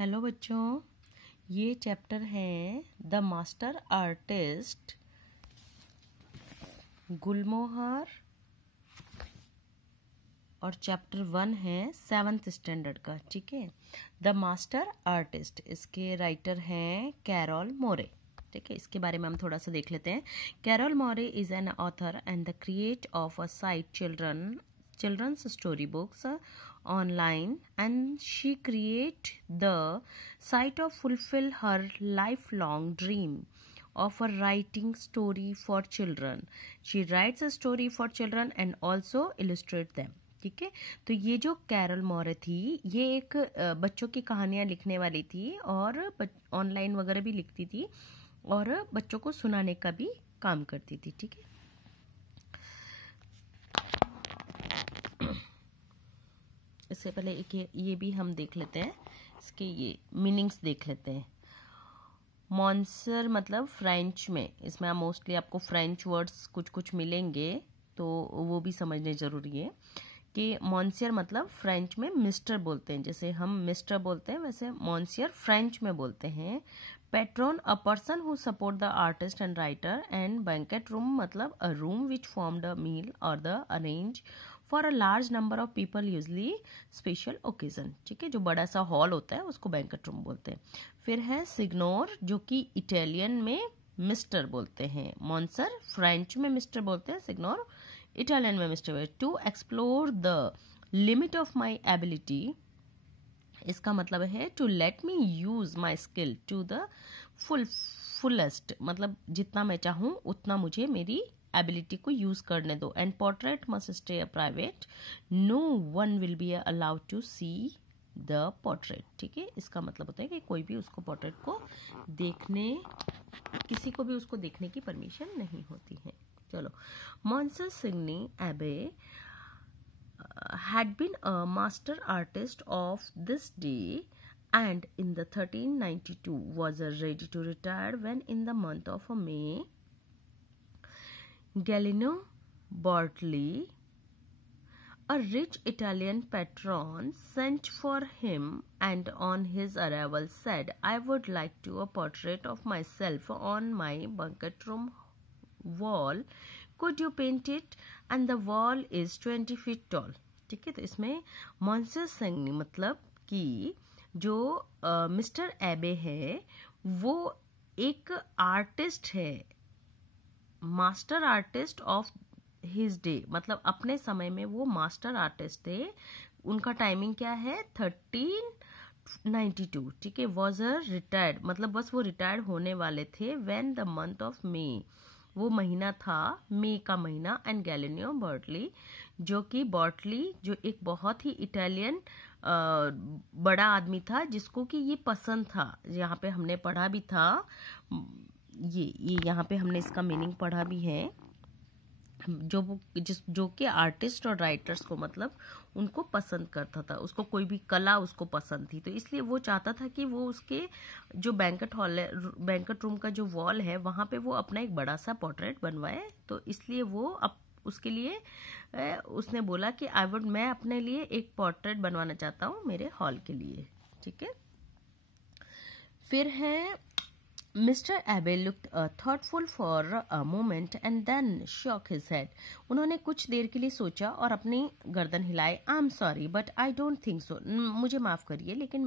Hello बच्चों, ये chapter है द मास्टर आर्टिस्ट गुलमोहर और चैप्टर 1 है 7th स्टैंडर्ड का। ठीक है, द मास्टर आर्टिस्ट, इसके राइटर हैं कैरोल मोरे। ठीक है, इसके बारे में हम थोड़ा सा देख लेते हैं। Carol Moore is an author and the create of a site children's storybooks online, and she create the site of fulfill her lifelong dream of a writing story for children. She writes a story for children and also illustrate them. ठीक है, तो ये जो carol मोरे थी, ये एक बच्चों की कहानियाँ लिखने वाली थी और ऑनलाइन वगैरह भी लिखती थी और बच्चों को सुनाने का भी काम करती थी। ठीक है, इससे पहले एक ये भी हम देख लेते हैं, इसके ये मीनिंग्स देख लेते हैं। मॉन्सर मतलब फ्रेंच में, इसमें मोस्टली आपको फ्रेंच वर्ड्स कुछ मिलेंगे, तो वो भी समझने ज़रूरी है कि मॉन्सियर मतलब फ्रेंच में मिस्टर बोलते हैं, जैसे हम मिस्टर बोलते हैं वैसे मॉन्सियर फ्रेंच में बोलते हैं। Patron a person who support the artist and writer, and banquet room मतलब a room which form the meal और the arrange for a large number of people usually special occasion. ठीक है, जो बड़ा सा हॉल होता है उसको बैंकेट रूम बोलते हैं। फिर है सिग्नोर, जो कि इटालियन में मिस्टर बोलते हैं। मॉन्सर फ्रेंच में मिस्टर बोलते हैं, सिग्नोर इटालियन में mister. To explore the limit of my ability, इसका मतलब है to let me use my skill to the fullest, मतलब जितना मैं चाहूँ उतना मुझे मेरी एबिलिटी को यूज करने दो। And portrait must stay a private, no one will be allowed to see the portrait. ठीक है, इसका मतलब होता है कि कोई भी उसको पोर्ट्रेट को किसी को भी उसको देखने की परमिशन नहीं होती है। चलो, मॉन्सर सिग्नी एबे had been a master artist of this day, and in the 1392 was ready to retire when in the month of May Galileo Bartoli, a rich Italian patron, sent for him, and on his arrival said, I would like to a portrait of myself on my banquet room wall. Could you paint it? And the wall is 20 feet tall. ठीक है, तो इसमें monster सिग्नी मतलब कि जो mister एबे है वो एक आर्टिस्ट है, master artist of his day, मतलब अपने समय में वो मास्टर आर्टिस्ट थे। उनका टाइमिंग क्या है, 1392। ठीक है, वॉज अ रिटायर्ड मतलब बस वो रिटायर्ड होने वाले थे। When the month of May, वो महीना था मई का महीना। एंड गैलिलियो बर्टली, जो कि बर्टली जो एक बहुत ही इटालियन बड़ा आदमी था जिसको कि ये पसंद था। यहाँ पे हमने पढ़ा भी था, ये यहाँ पे हमने इसका मीनिंग पढ़ा भी है। जो कि आर्टिस्ट और राइटर्स को मतलब उनको पसंद करता था, उसको कोई भी कला उसको पसंद थी, तो इसलिए वो चाहता था कि वो उसके जो बैंकेट हॉल है, बैंकेट रूम का जो वॉल है, वहाँ पे वो अपना एक बड़ा सा पोर्ट्रेट बनवाए। तो इसलिए वो उसके लिए उसने बोला कि मैं अपने लिए एक पोर्ट्रेट बनवाना चाहता हूँ मेरे हॉल के लिए। ठीक है, फिर है Mr. Abbey looked thoughtful for a moment and then shook his head. उन्होंने कुछ देर के लिए सोचा और अपनी गर्दन हिलाई। I'm sorry, but I don't think so. मुझे माफ़ करिए, लेकिन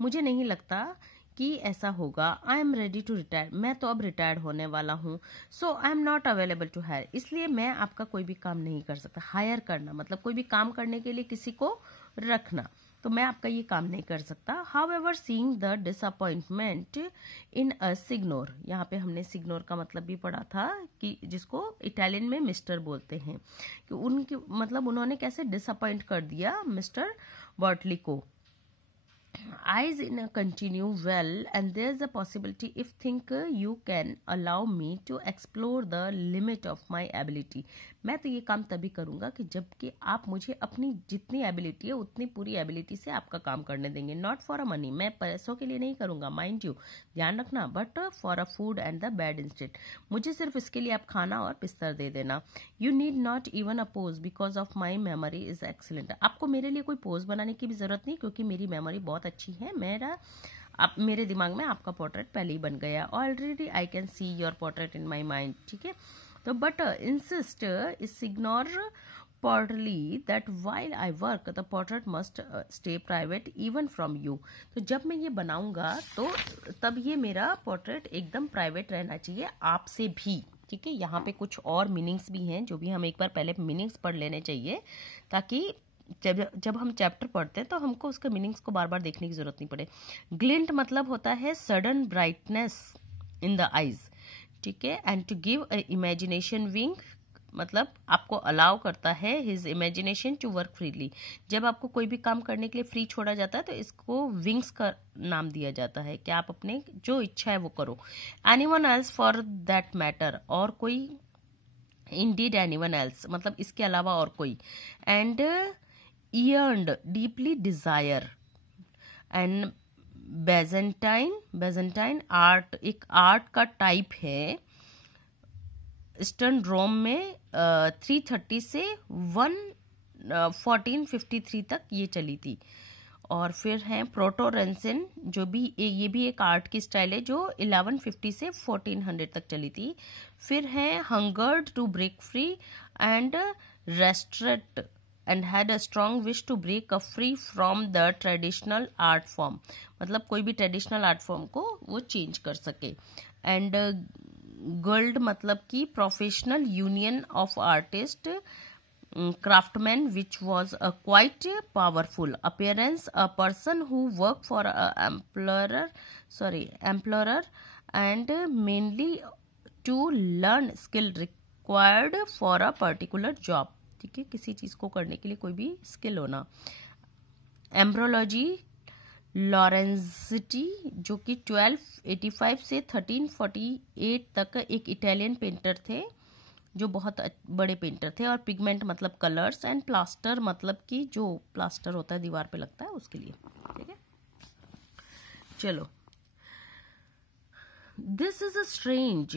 मुझे नहीं लगता कि ऐसा होगा। I am ready to retire. मैं तो अब रिटायर्ड होने वाला हूँ। So I am not available to hire. इसलिए मैं आपका कोई भी काम नहीं कर सकता। हायर करना मतलब कोई भी काम करने के लिए किसी को रखना, तो मैं आपका ये काम नहीं कर सकता। However, seeing the disappointment in a signor, यहाँ पे हमने सिग्नोर का मतलब भी पढ़ा था कि जिसको इटालियन में मिस्टर बोलते हैं, कि उनकी मतलब उन्होंने कैसे डिसअपॉइंट कर दिया मिस्टर बर्टली को। Eyes in a continue well, and there's a possibility if think you can allow me to explore the limit of my ability. मैं तो ये काम तभी करूंगा कि जबकि आप मुझे अपनी जितनी एबिलिटी है उतनी पूरी एबिलिटी से आपका काम करने देंगे, नॉट फॉर अ मनी, मैं पैसों के लिए नहीं करूंगा, माइंड यू, ध्यान रखना, but for a food and the bed instead, मुझे सिर्फ इसके लिए आप खाना और बिस्तर दे देना। You need not even a pose because of my memory is excellent, आपको मेरे लिए कोई पोज बनाने की भी जरूरत नहीं क्योंकि मेरी मेमोरी बहुत अच्छी है, आप मेरे दिमाग में आपका पोर्ट्रेट पहले ही बन गया, already I can see your portrait in my mind, ठीक है। तो but insist is ignore partly that while I work the portrait must stay private even from you, तो जब मैं ये बनाऊंगा तो तब ये मेरा पोर्ट्रेट एकदम प्राइवेट रहना चाहिए आपसे भी, ठीक है। यहाँ पे कुछ और मीनिंग्स भी हैं जो भी हम एक बार पहले मीनिंग्स पढ़ लेने चाहिए ताकि जब हम चैप्टर पढ़ते हैं तो हमको उसके मीनिंग्स को बार बार देखने की जरूरत नहीं पड़े। ग्लिंट मतलब होता है sudden brightness in the eyes, ठीक है। And to give a imagination wing मतलब आपको अलाउ करता है his imagination to work freely, जब आपको कोई भी काम करने के लिए फ्री छोड़ा जाता है तो इसको विंग्स का नाम दिया जाता है कि आप अपने जो इच्छा है वो करो। Anyone else for that matter, और कोई, इंडीड एनीवन एल्स मतलब इसके अलावा और कोई, and yearned deeply desire, and Byzantine art एक आर्ट का टाइप है, ईस्टर्न रोम में 330 से 1453 तक ये चली थी। और फिर है प्रोटोरेंसिन जो भी ये भी एक आर्ट की स्टाइल है जो 1150 से 1400 तक चली थी। फिर है hungered to break free and restrained and had a strong wish to break free from the traditional art form, मतलब कोई भी ट्रेडिशनल आर्ट फॉर्म को वो चेंज कर सके। एंड गिल्ड मतलब कि professional union of artist craftsman which was a quite powerful appearance, a person who worked for a employer and mainly to learn skill required for a particular job, ठीक है, किसी चीज को करने के लिए कोई भी स्किल होना। एम्ब्रोलॉजी लॉरेंज़िटी जो कि 1285 से 1348 तक एक इटालियन पेंटर थे जो बहुत बड़े पेंटर थे। और पिगमेंट मतलब कलर्स, एंड प्लास्टर मतलब कि जो प्लास्टर होता है दीवार पे लगता है उसके लिए, ठीक है। चलो, this is a strange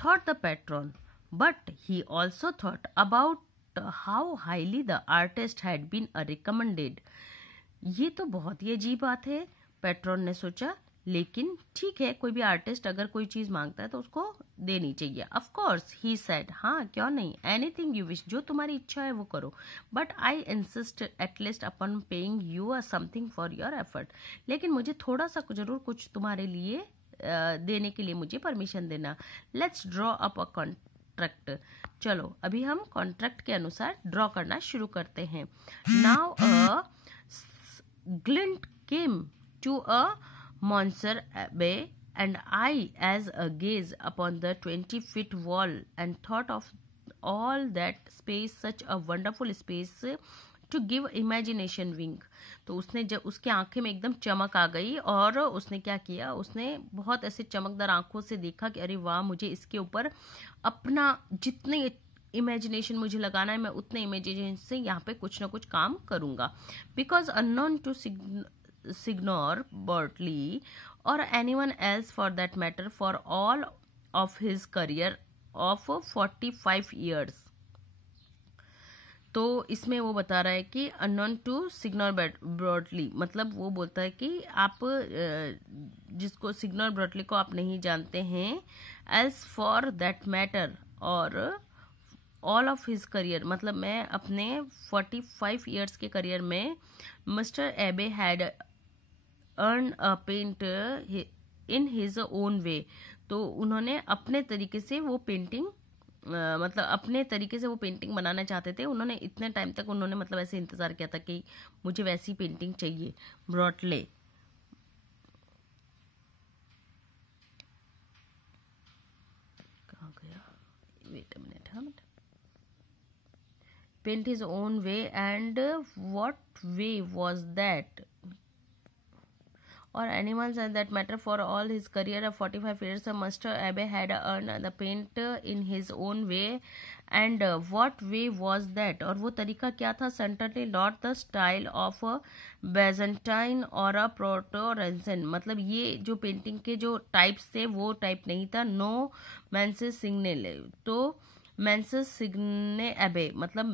thought the patron, but he also thought about how highly the artist had been recommended. ये तो बहुत ही अजीब बात है, पैट्रन ने सोचा, लेकिन ठीक है, कोई भी आर्टिस्ट अगर कोई चीज मांगता है तो उसको देनी चाहिए। ऑफ कोर्स ही सेड, हाँ क्यों नहीं, एनीथिंग यू विश, जो तुम्हारी इच्छा है वो करो, but I insist at least upon paying you are something for your effort, लेकिन मुझे थोड़ा सा जरूर कुछ तुम्हारे लिए देने के लिए मुझे परमिशन देना। Let's draw up a contract, चलो अभी हम कॉन्ट्रैक्ट के अनुसार ड्रॉ करना शुरू करते हैं। Now a glint came to a Monsieur Abbe, and I, as a gaze upon the 20-foot wall, and thought of all that space, such a wonderful space to give imagination wing. तो उसने जब उसके आंखें में एकदम चमक आ गई और उसने क्या किया, उसने बहुत ऐसे चमकदार आंखों से देखा कि अरे वाह, मुझे इसके ऊपर अपना जितने इमेजिनेशन मुझे लगाना है मैं उतने इमेजिनेशन से यहाँ पे कुछ ना कुछ काम करूंगा। Because unknown to Signor Berkeley or anyone else for that matter for all of his career of 45 years. तो इसमें वो बता रहा है कि unknown to Signor Berkeley मतलब वो बोलता है कि आप जिसको Signor Berkeley को आप नहीं जानते हैं, as for that matter और ऑल ऑफ हिज करियर मतलब मैं अपने 45 ईयर्स के करियर में mister Abbe had earn a paint in his own way. तो उन्होंने अपने तरीके से वो पेंटिंग मतलब अपने तरीके से वो पेंटिंग बनाना चाहते थे। उन्होंने इतने टाइम तक उन्होंने मतलब ऐसे इंतजार किया था कि मुझे वैसी पेंटिंग चाहिए। ब्रॉटले कहाँ गया, वेट अ मिनट, हाँ paint his own way, and what way was that? or animals and that matter for all his career of 45 years, Master Abe had earned the paint in his own way. And what way was that? और वो तरीका क्या था? Certainly not the style of a Byzantine or a Proto-Renaissance. मतलब ये जो painting के जो टाइप्स थे वो टाइप नहीं था. No Mansus Signe. तो Mansus Signe Abe मतलब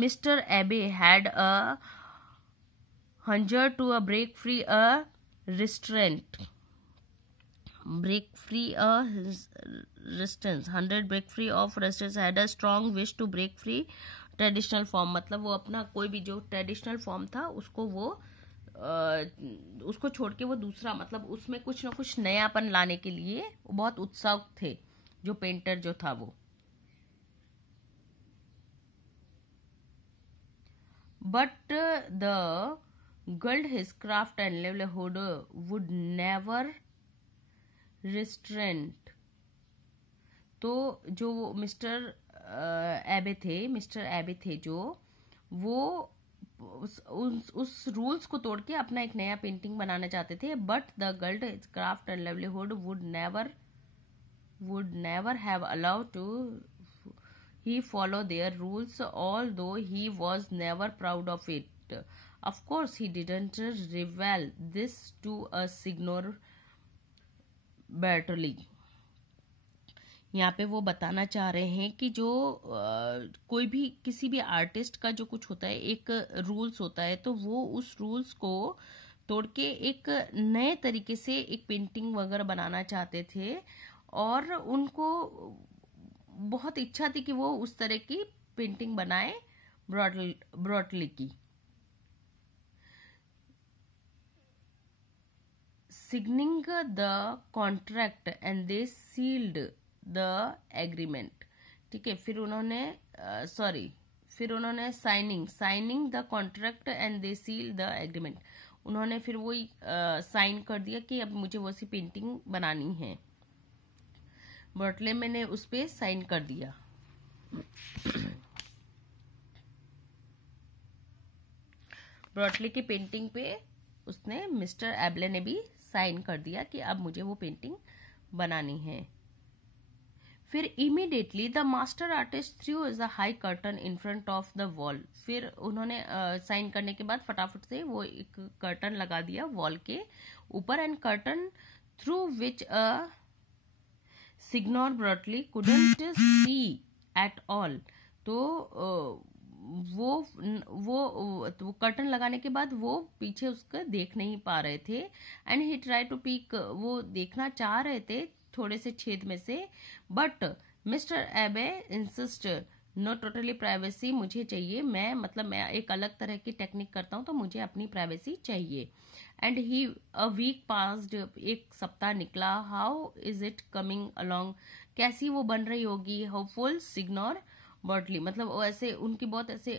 Mr. Abe had a hunger to break free a restraint. Break free a restraints. 100 break free of restraints. Had a strong wish to break free traditional form. मतलब वो अपना कोई भी जो traditional form था उसको वो उसको छोड़ के वो दूसरा मतलब उसमें कुछ ना कुछ नयापन लाने के लिए बहुत उत्सुक थे जो पेंटर जो था वो. But the guild his craft and livelihood would never restraint. तो जो मिस्टर एबे थे जो वो उस रूल्स को तोड़ के अपना एक नया पेंटिंग बनाना चाहते थे. But the guild his craft and livelihood would never have allowed to he follow their rules, although he was never proud of it. Of course, he didn't reveal this to a Signor Bertolli. यहाँ पे वो बताना चाह रहे हैं कि जो कोई भी किसी भी आर्टिस्ट का जो कुछ होता है एक रूल्स होता है तो वो उस रूल्स को तोड़ के एक नए तरीके से एक पेंटिंग वगैरह बनाना चाहते थे और उनको बहुत इच्छा थी कि वो उस तरह की पेंटिंग बनाए ब्रॉटली की. Signing the contract and they sealed the agreement. ठीक है. फिर उन्होंने signing the contract and they sealed the agreement. उन्होंने फिर वही साइन कर दिया कि अब मुझे वो सी पेंटिंग बनानी है. बर्टले मैंने उस पे साइन कर दिया. ब्रॉटले की पेंटिंग पे उसने मिस्टर एबले ने भी साइन कर दिया कि अब मुझे वो पेंटिंग बनानी है. फिर immediately the master artist through is a high curtain in front of the wall. फिर उन्होंने साइन करने के बाद फटाफट से वो एक कर्टन लगा दिया वॉल के ऊपर. And curtain through which a Signor Brotli couldn't see at all. तो वो कर्टन लगाने के बाद वो पीछे उसका देख नहीं पा रहे थे. And he try to peek. वो देखना चाह रहे थे थोड़े से छेद में से. बट मिस्टर एबे इंसिस्ट नो टोटली प्राइवेसी. मुझे चाहिए मैं एक अलग तरह की टेक्निक करता हूँ तो मुझे अपनी प्राइवेसी चाहिए. And he a week passed. एक सप्ताह निकला. How is it coming along. कैसी वो बन रही होगी. Hopeful signor Bertley. मतलब वो ऐसे उनकी बहुत ऐसे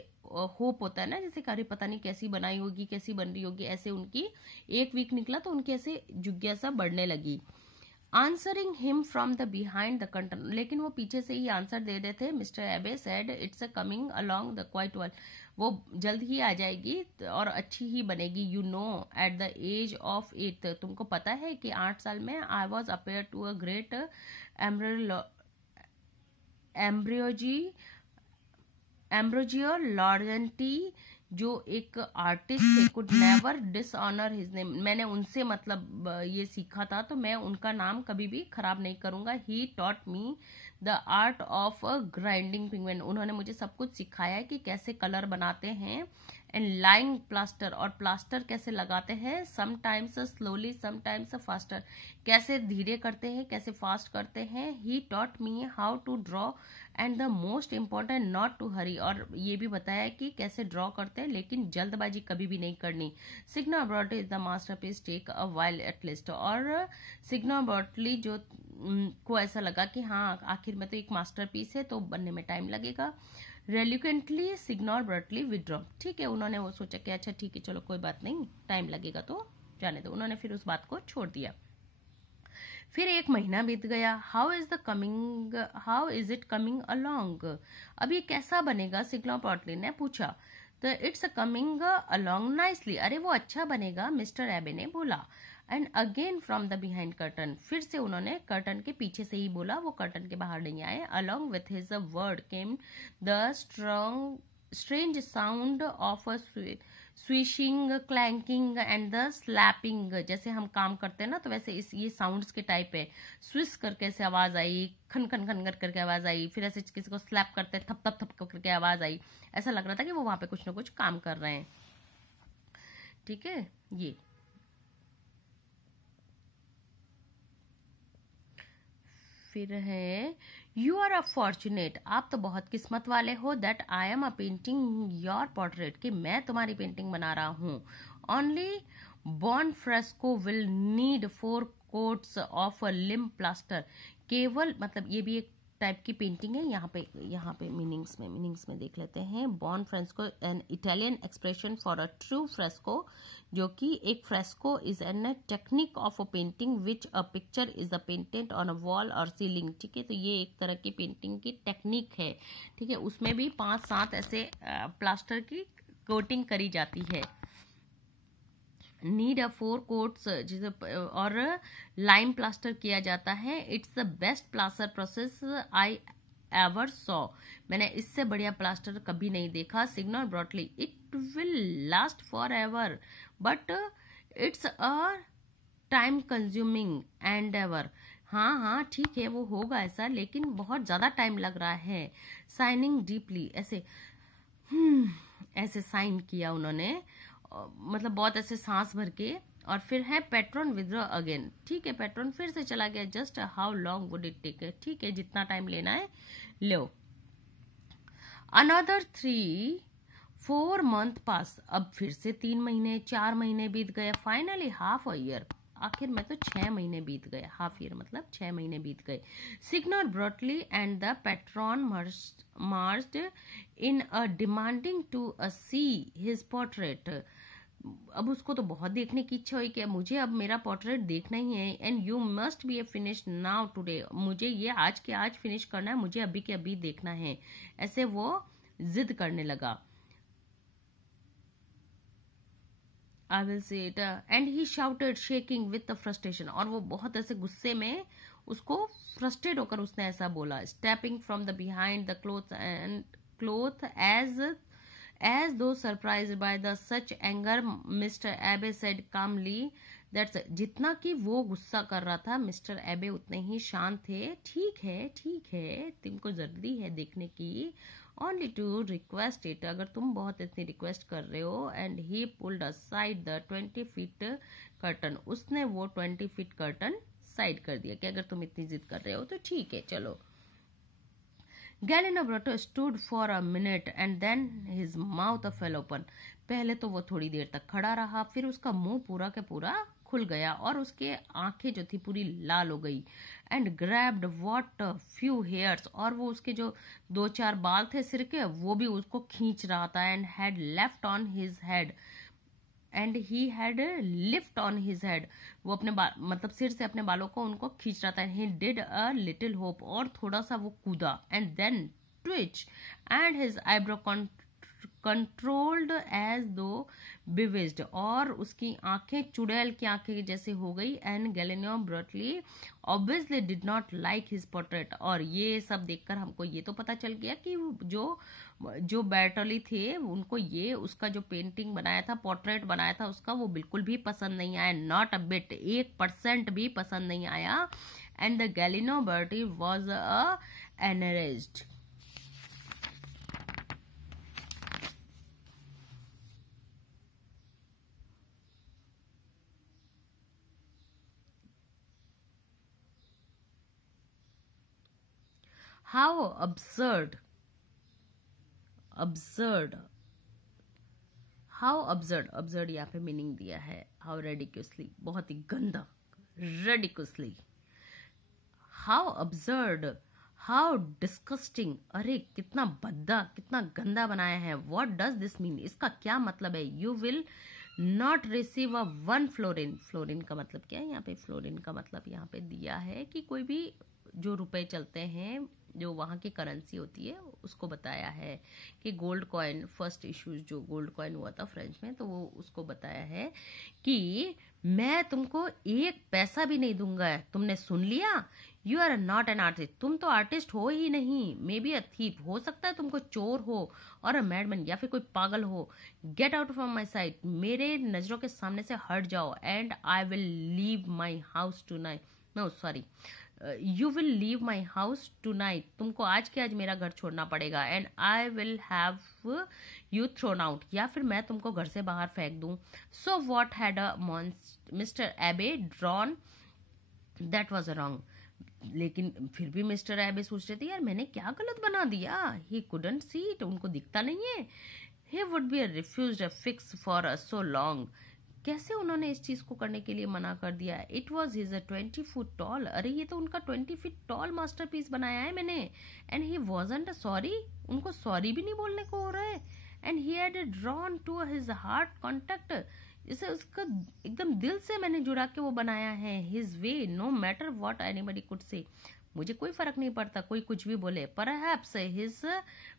होप होता है ना जैसे अरे पता नहीं कैसी बनाई होगी कैसी बन रही होगी. ऐसे उनकी एक वीक निकला तो उनकी ऐसे जिज्ञासा बढ़ने लगी. Answering him from the behind the curtain. लेकिन वो पीछे से ही आंसर दे रहे थे. Mister Abbe said it's a coming along the quite well. वो जल्द ही आ जाएगी और अच्छी ही बनेगी. You know at the age of 8. तुमको पता है कि 8 साल में आई वॉज अपेयर to a great Ambrogio Laurenti जो एक आर्टिस्ट थे. Could never dishonour his name. मैंने उनसे मतलब ये सीखा था तो मैं उनका नाम कभी भी खराब नहीं करूंगा. ही taught me the art of grinding pigment. उन्होंने मुझे सब कुछ सिखाया कि कैसे कलर बनाते हैं. And lying plaster. और प्लास्टर कैसे लगाते हैं. Sometimes slowly sometimes faster. कैसे धीरे करते हैं कैसे फास्ट करते हैं. He taught me how to draw and the most important not to hurry. और ये भी बताया कि कैसे ड्रॉ करते हैं लेकिन जल्दबाजी कभी भी नहीं करनी. Signor Brotli is the masterpiece take a while at least. और सिग्नोर ब्रॉटली जो को ऐसा लगा कि हाँ आखिर में तो एक मास्टरपीस है तो बनने में टाइम लगेगा. रेल्युकेंटली सिग्नोर ब्रॉटली विड्रॉ. ठीक है. उन्होंने वो सोचा कि अच्छा ठीक है चलो कोई बात नहीं टाइम लगेगा तो जाने दो. उन्होंने फिर उस बात को छोड़ दिया. फिर एक महीना बीत गया. How is it coming along. अब ये कैसा बनेगा. सिग्नोर ब्रॉटली ने पूछा. तो इट्स कमिंग अलोंग नाइसली, अरे वो अच्छा बनेगा, मिस्टर एबे ने बोला। And again from the behind curtain, फिर से उन्होंने कर्टन के पीछे से ही बोला, वो कर्टन के बाहर नहीं आए। Along with his word came the strange sound of a swishing, clanking and the slapping. जैसे हम काम करते हैं ना, तो वैसे ये साउंड्स के टाइप है। स्विश करके से आवाज आई, खन खन खन कर करके आवाज आई, फिर ऐसे किसी को स्लैप करते थप थप थप करके आवाज आई। ऐसा लग रहा था कि वो वहां पे कुछ ना कुछ काम कर रहे हैं। ठीक है, ये फिर है यू आर अ फॉर्चुनेट, आप तो बहुत किस्मत वाले हो, that I am a painting your portrait, कि मैं तुम्हारी पेंटिंग बना रहा हूँ। Only born fresco will need 4 coats of a lime plaster, केवल, मतलब ये भी एक टाइप की पेंटिंग है। यहाँ पे मीनिंग्स में देख लेते हैं। Born fresco an Italian expression for a true fresco, जो कि एक fresco is an technique of a painting which a picture is a painted on a wall और सीलिंग। ठीक है, तो ये एक तरह की पेंटिंग की टेक्निक है। ठीक है, उसमें भी 5-7 ऐसे प्लास्टर की कोटिंग करी जाती है। नीड अ 4 कोट्स, जिसे और लाइम प्लास्टर किया जाता है। It's the best plaster process I ever saw, मैंने इससे बढ़िया प्लास्टर कभी नहीं देखा। Signor Brotli, it will last for ever but it's a time consuming endeavour, हाँ हाँ ठीक है वो होगा ऐसा, लेकिन बहुत ज्यादा टाइम लग रहा है। साइनिंग डीपली, ऐसे साइन किया उन्होंने, मतलब बहुत ऐसे सांस भर के। और फिर है पेट्रोन विद्रो अगेन, ठीक है पेट्रोन फिर से चला गया। Just how long would it take, ठीक है जितना टाइम लेना है लो। अनदर 3-4 मंथ पास, अब फिर से 3 महीने 4 महीने बीत गए। फाइनली हाफ अ ईयर, आखिर में तो 6 महीने बीत गए। हाफ ईयर मतलब 6 महीने बीत गए। Signor Brotli and the patron marched in a demanding to see his portrait, अब उसको तो बहुत देखने की इच्छा हुई कि मुझे अब मेरा पोर्ट्रेट देखना ही है। And you must be A finish now today, मुझे ये आज के आज फिनिश करना है, मुझे अभी के अभी देखना है, ऐसे वो जिद करने लगा। I will say it and he shouted shaking with the frustration, और वो बहुत ऐसे गुस्से में उसको फ्रस्ट्रेट होकर उसने ऐसा बोला। Stepping from the behind the cloth as though surprised by the such anger, Mr. Abe said calmly, that's जितना कि वो गुस्सा कर रहा था मिस्टर एबे उतने ही शांत थे। ठीक है तुमको जल्दी है देखने की, only to request it, अगर तुम बहुत इतनी रिक्वेस्ट कर रहे हो। and he pulled aside the 20 feet curtain, उसने वो 20 feet curtain साइड कर दिया कि अगर तुम इतनी जिद कर रहे हो तो ठीक है चलो। Galeno Brotto stood for a minute and then his mouth fell open, पहले तो वो थोड़ी देर तक खड़ा रहा, फिर उसका मुंह पूरा के पूरा खुल गया और उसके आंखें जो थी पूरी लाल हो गई। And grabbed what few hairs, और वो उसके जो 2-4 बाल थे सिर के वो भी उसको खींच रहा था। And had left on his head, and he had lift on his head, वो अपने मतलब सिर से अपने बालों को उनको खींच रहा था। He did a little hope, और थोड़ा सा वो कूदा। And then twitch and his eyebrow controlled as though bewitched, और उसकी आंखें चुड़ैल की आंखें जैसे हो गई। And Galeno Brotli obviously did not like his portrait, और ये सब देखकर हमको ये तो पता चल गया कि जो बैटली थे उनको ये उसका जो पेंटिंग बनाया था, पोर्ट्रेट बनाया था उसका, वो बिल्कुल भी पसंद नहीं आया। नॉट अ बिट, 1% भी पसंद नहीं आया। And the Galino Berti was a enraged, how absurd, how absurd यहाँ पे मीनिंग दिया है हाउ रेडिकुलसली, बहुत ही गंदा, ridiculously. How absurd, how disgusting, अरे कितना भद्दा कितना गंदा बनाया है। व्हाट डज दिस मीन, इसका क्या मतलब है। You will not receive a 1 fluorine, fluorine का मतलब क्या है यहाँ पे, फ्लोरिन का मतलब यहाँ पे दिया है कि कोई भी जो रुपए चलते हैं जो वहाँ की करेंसी होती है उसको बताया है कि गोल्ड कॉइन, फर्स्ट इशू जो गोल्ड कॉइन हुआ था फ्रेंच में, तो वो उसको बताया है कि मैं तुमको एक पैसा भी नहीं दूंगा, तुमने सुन लिया, you are not an artist, तुम तो आर्टिस्ट हो ही नहीं, मे बी अ थीप, हो सकता है तुमको चोर हो और अ मैडमैन या फिर कोई पागल हो, get out from my sight, मेरे नजरों के सामने से हट जाओ, and I will leave my house tonight, no sorry, you will leave my house tonight, तुमको आज के आज मेरा घर छोड़ना पड़ेगा, and I will have you thrown out, या फिर मैं तुमको घर से बाहर फेंक दूं. So what had a mister Abbe drawn, that was wrong. लेकिन फिर भी मिस्टर एबे सोच रहे थे यार मैंने क्या गलत बना दिया. ही कुडंट सी इट, उनको दिखता नहीं है. He would be refused a fix for so long, कैसे उन्होंने इस चीज को करने के लिए मना कर दिया. It was his 20 foot tall, अरे ये तो उनका 20 फीट टॉल मास्टरपीस बनाया है मैंने. एंड ही वॉजंट सॉरी, उनको सॉरी भी नहीं बोलने को हो रहा है. And he had drawn to his heart contact, इसे उसका एकदम दिल से मैंने जुड़ा के वो बनाया है. His way, no matter what anybody could say, मुझे कोई फर्क नहीं पड़ता कोई कुछ भी बोले. Perhaps his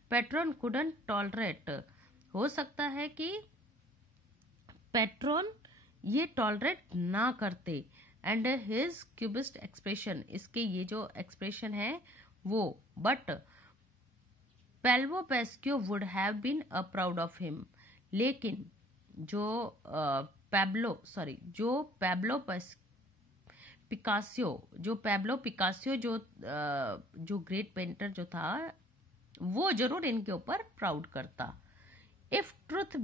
patron couldn't tolerate, हो सकता है कि पैट्रन ये टॉलरेट ना करते. एंड हिज क्यूबिस्ट एक्सप्रेशन, इसके ये जो एक्सप्रेशन है वो, but Pelvo Pescio would have been a proud of him, लेकिन जो पैब्लो पिकासियो जो ग्रेट पेंटर जो था वो जरूर इनके ऊपर प्राउड करता. If truth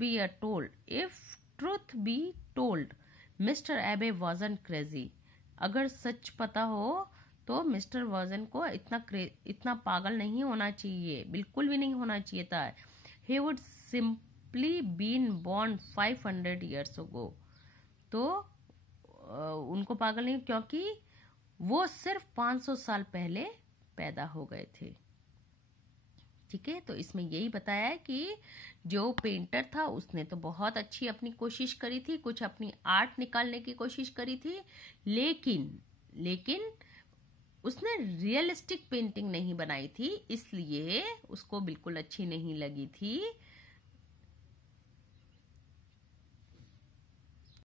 be told mister एबे वाजंट क्रेजी, अगर सच पता हो तो मिस्टर वाजन को इतना पागल नहीं होना चाहिए, बिल्कुल भी नहीं होना चाहिए था. He would simply been born 500 years ago, तो उनको पागल नहीं, क्योंकि वो सिर्फ 500 साल पहले पैदा हो गए थे. ठीक है, तो इसमें यही बताया है कि जो पेंटर था उसने तो बहुत अच्छी अपनी कोशिश करी थी, कुछ अपनी आर्ट निकालने की कोशिश करी थी, लेकिन उसने रियलिस्टिक पेंटिंग नहीं बनाई थी, इसलिए उसको बिल्कुल अच्छी नहीं लगी थी.